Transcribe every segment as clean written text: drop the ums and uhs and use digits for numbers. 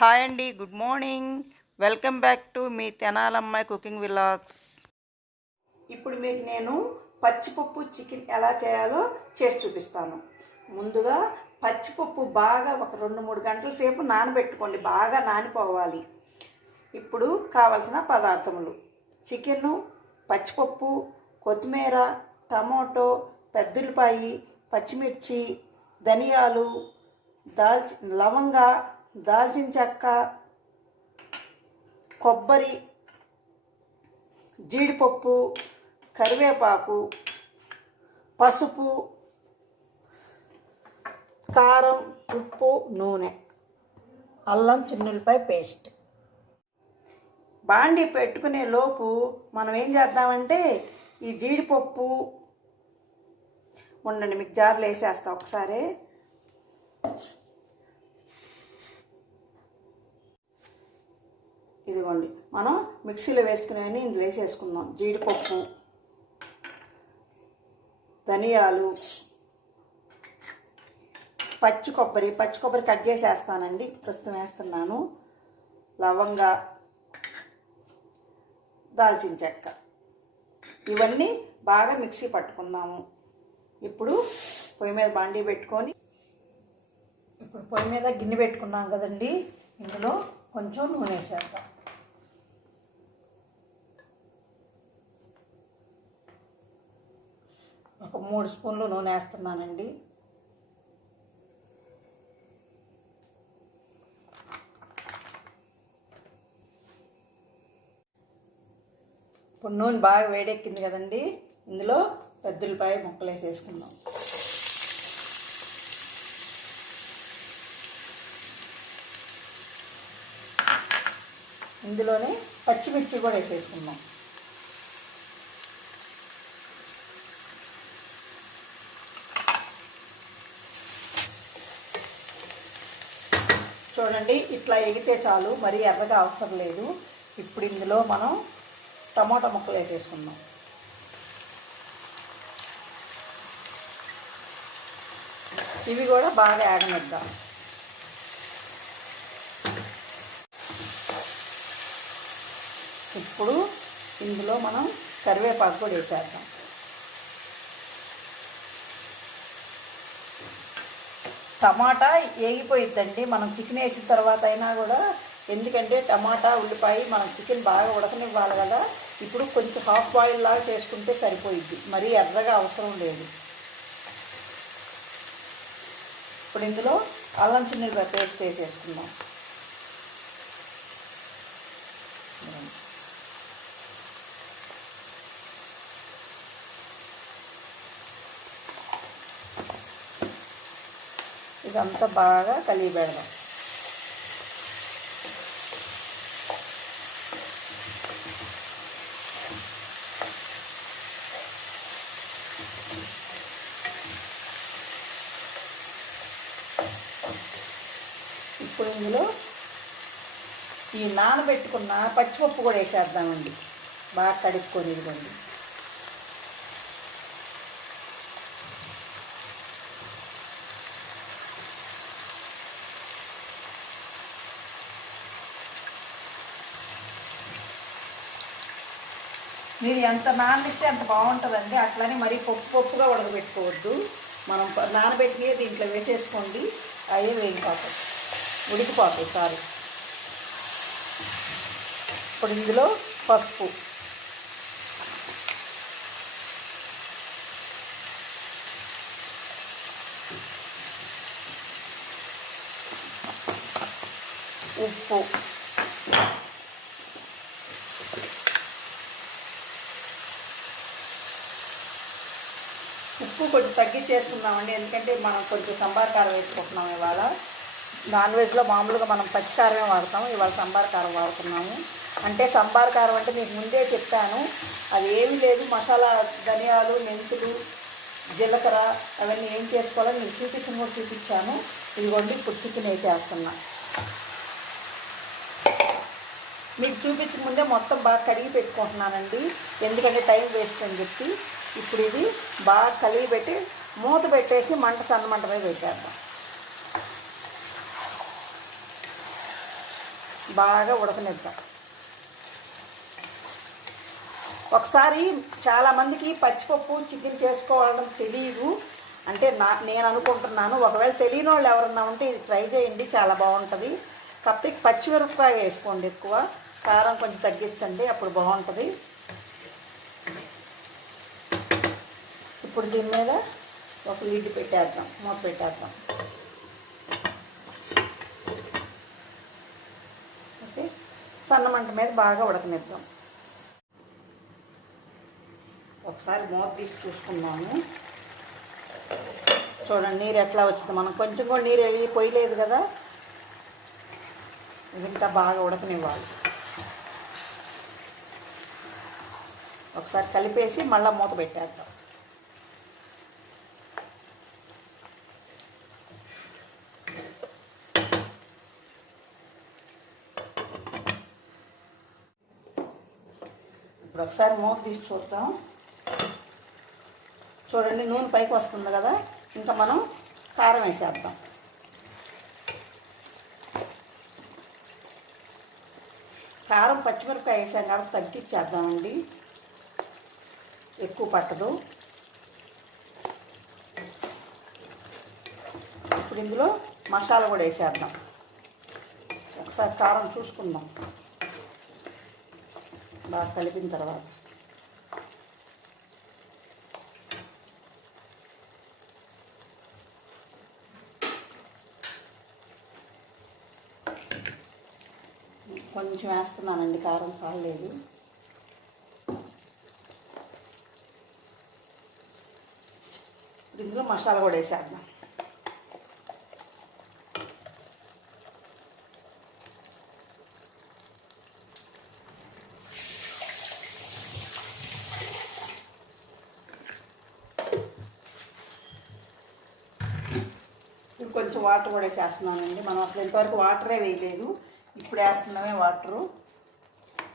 Hi అండి, good morning. Welcome back to మీ తెనాలమ్మాయి కుకింగ్ వ్లాగ్స్. ఇప్పుడు మీకు నేను పచ్చిపప్పు చికెన్ ఎలా చేయాలో చేసి చూపిస్తాను. ముందుగా పచ్చిపప్పు బాగా ఒక 2-3 గంటల సేపు నానబెట్టుకోండి, బాగా నానిపోవాలి. ఇప్పుడు కావలసిన పదార్థములు: చికెను, పచ్చిపప్పు, కొత్తిమీర, టమాటో, పెద్దుల్లిపాయి, పచ్చిమిర్చి, ధనియాలు, లవంగ, దాల్చిన చెక్క, కొబ్బరి, జీడిపప్పు, కరివేపాకు, పసుపు, కారం, ఉప్పు, నూనె, అల్లం చిన్నులపాయ పేస్ట్. బాండీ పెట్టుకునే లోపు మనం ఏం చేద్దామంటే ఈ జీడిపప్పు ఉండండి, మీకు జార్లో వేసేస్తా ఒకసారి. ఇదిగోండి, మనం మిక్సీలో వేసుకునేవన్నీ ఇందులో వేసేసుకుందాం. జీడిపప్పు, ధనియాలు, పచ్చి కొబ్బరి కట్ చేసేస్తానండి, ప్రస్తుతం వేస్తున్నాను. లవంగ, దాల్చిన చెక్క, ఇవన్నీ బాగా మిక్సీ పట్టుకుందాము. ఇప్పుడు పొయ్యి మీద బాండీ పెట్టుకొని, ఇప్పుడు పొయ్యి మీద గిన్నె పెట్టుకున్నాం కదండి, ఇందులో కొంచెం నూనె వేసేద్దాం. ఒక 3 స్పూన్లు నూనె వేస్తున్నానండి. ఇప్పుడు నూనె బాగా వేడెక్కింది కదండి, ఇందులో పెద్దుల్లిపాయ ముక్కలు వేసేసుకుందాం. ఇందులోనే పచ్చిమిర్చి కూడా వేసేసుకుందాం. చూడండి, ఇట్లా ఎగితే చాలు, మరీ ఎర్రగా అవసరం లేదు. ఇప్పుడు ఇందులో మనం టమాటా ముక్కలు వేసేసుకుందాం. ఇవి కూడా బాగా ఆగనిద్దాం. ఇప్పుడు ఇందులో మనం కరివేపాకు కూడా వేసేద్దాం. టమాటా ఏగిపోయిద్దండి మనం చికెన్ వేసిన తర్వాత అయినా కూడా, ఎందుకంటే టమాటా, ఉల్లిపాయ మనం చికెన్ బాగా ఉడకనివ్వాలి కదా. ఇప్పుడు కొంచెం హాఫ్ బాయిల్ లాగా చేసుకుంటే సరిపోయిద్ది, మరీ ఎర్రగా అవసరం లేదు. ఇప్పుడు ఇందులో అల్లం చిన్నులపాయ పేస్ట్ వేసేసుకుందాం. ఇదంతా బాగా కలిపి పెడదాం. ఇప్పుడు ఇందులో ఈ నానబెట్టుకున్న పచ్చిపప్పు కూడా వేసేద్దామండి, బాగా కడుక్కొని. ఇదిగోండి, మీరు ఎంత నానబెడితే అంత బాగుంటుందండి. అట్లనే మరీ పప్పుగా ఉడకబెట్టుకోవద్దు. మనం నానబెట్టి దీంట్లో వేసేసుకోండి, అయ్యే వేగిపోతాయి, ఉడికిపోతాయి. సారీ. ఇప్పుడు ఇందులో పసుపు, ఉప్పు, ఉప్పు కొంచెం తగ్గించేసుకుందామండి, ఎందుకంటే మనం కొంచెం సంబార్ కారం వేసుకుంటున్నాం ఇవాళ. నాన్ వెజ్లో మామూలుగా మనం పచ్చికారమే వాడతాము, ఇవాళ సంబార్ కారం వాడుతున్నాము. అంటే సంబార్ కారం అంటే మీకు ముందే చెప్పాను, అది ఏమీ లేదు, మసాలా, ధనియాలు, మెంతులు, జీలకర్ర అవన్నీ ఏం చేసుకోవాలో మీకు చూపించాను. ఇదిగోండి, ఇప్పుడు చికెన్ వేసేస్తున్నా. మీకు చూపించక ముందే మొత్తం బాగా కడిగి పెట్టుకుంటున్నానండి, ఎందుకంటే టైం వేస్ట్ అని చెప్పి. ఇప్పుడు ఇది బాగా కలిగి పెట్టి మూత పెట్టేసి సన్న మంట మీద పెట్టేద్దాం. బాగా ఉడకనిద్దాం. ఒకసారి చాలామందికి పచ్చిపప్పు చికెన్ చేసుకోవడం తెలియదు, అంటే నేను అనుకుంటున్నాను. ఒకవేళ తెలియని వాళ్ళు ఎవరన్నా ఉంటే ఇది ట్రై చేయండి, చాలా బాగుంటుంది. కాకపోతే పచ్చిమిరపకాయ వేసుకోండి, ఎక్కువ కారం కొంచెం తగ్గించండి, అప్పుడు బాగుంటుంది. ఇప్పుడు దీని మీద ఒక లిడ్ పెట్టేద్దాం, మూత పెట్టేద్దాం. ఓకే, సన్నమంట మీద బాగా ఉడకనిద్దాం. ఒకసారి మూత తీసి చూసుకున్నాము. చూడండి నీరు ఎట్లా వచ్చింది. మనం కొంచెం కూడా నీరు ఏవి పోయలేదు కదా, ఇంకా బాగా ఉడకనివ్వాలి. ఒకసారి కలిపేసి మళ్ళీ మూత పెట్టేద్దాం. ఇప్పుడు ఒకసారి మూత తీసి చూద్దాం. చూడండి నూనె పైకి వస్తుంది కదా, ఇంకా మనం కారం వేసేద్దాం. కారం పచ్చిమిరపకాయ వేసాం కాబట్టి తగ్గించేద్దామండి, ఎక్కువ పట్టదు. ఇప్పుడు ఇందులో మసాలా కూడా వేసేద్దాం. ఒకసారి కారం చూసుకుందాం బాగా కలిపిన తర్వాత. కొంచెం వేస్తున్నానండి, కారం చాలలేదు. ఇందులో మసాలా కూడా వేసేద్దాం. ఇప్పుడు కొంచెం వాటర్ కూడా వేసేస్తున్నానండి. మనం అసలు ఇంతవరకు వాటరే వేయలేదు, ఇప్పుడు వేస్తున్నామే వాటరు.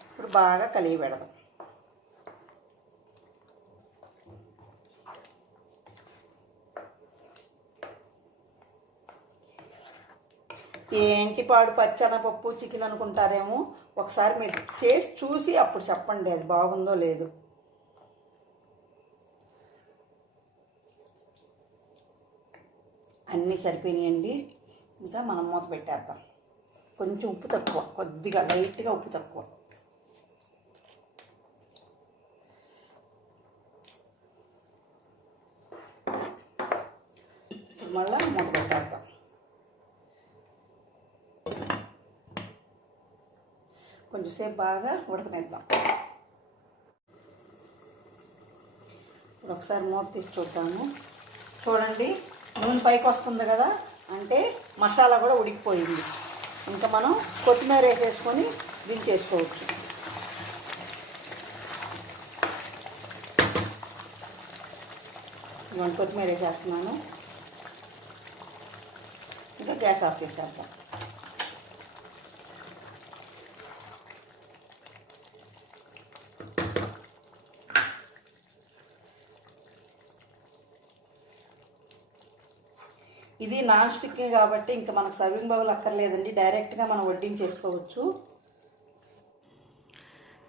ఇప్పుడు బాగా కలిగి పెడదాం. ఏంటి పాడు పచ్చెనపప్పు చికెన్ అనుకుంటారేమో, ఒకసారి మీరు చేసి చూసి అప్పుడు చెప్పండి అది బాగుందో లేదో. అన్నీ సరిపోయినాయండి, ఇంకా మనం మూత పెట్టేద్దాం. కొంచెం ఉప్పు తక్కువ, కొద్దిగా లైట్గా ఉప్పు తక్కువ. మళ్ళీ మూత పెట్టేద్దాం. కొంచెంసేపు బాగా ఉడకనిద్దాం. ఇప్పుడు ఒకసారి మూత తీసి చూద్దాము. చూడండి నూనె పైకి వస్తుంది కదా, అంటే మసాలా కూడా ఉడికిపోయింది. ఇంకా మనం కొత్తిమీర వేసేసుకొని దించేసుకోవచ్చు. ఇవన్నీ కొత్తిమీర వేసేస్తున్నాను. ఇంకా గ్యాస్ ఆఫ్ చేసేద్దాం. ఇది నాన్ స్టిక్ కాబట్టి ఇంకా మనకు సర్వింగ్ బౌల్ అక్కర్లేదండి, డైరెక్ట్గా మనం వడ్డించేసుకోవచ్చు.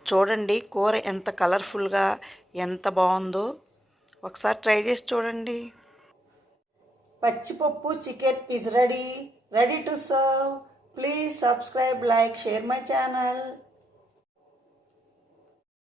చూడండి కూర ఎంత కలర్ఫుల్గా ఎంత బాగుందో, ఒకసారి ట్రై చేసి చూడండి. పచ్చిపప్పు chicken is ready to serve. Please subscribe, like, share my channel.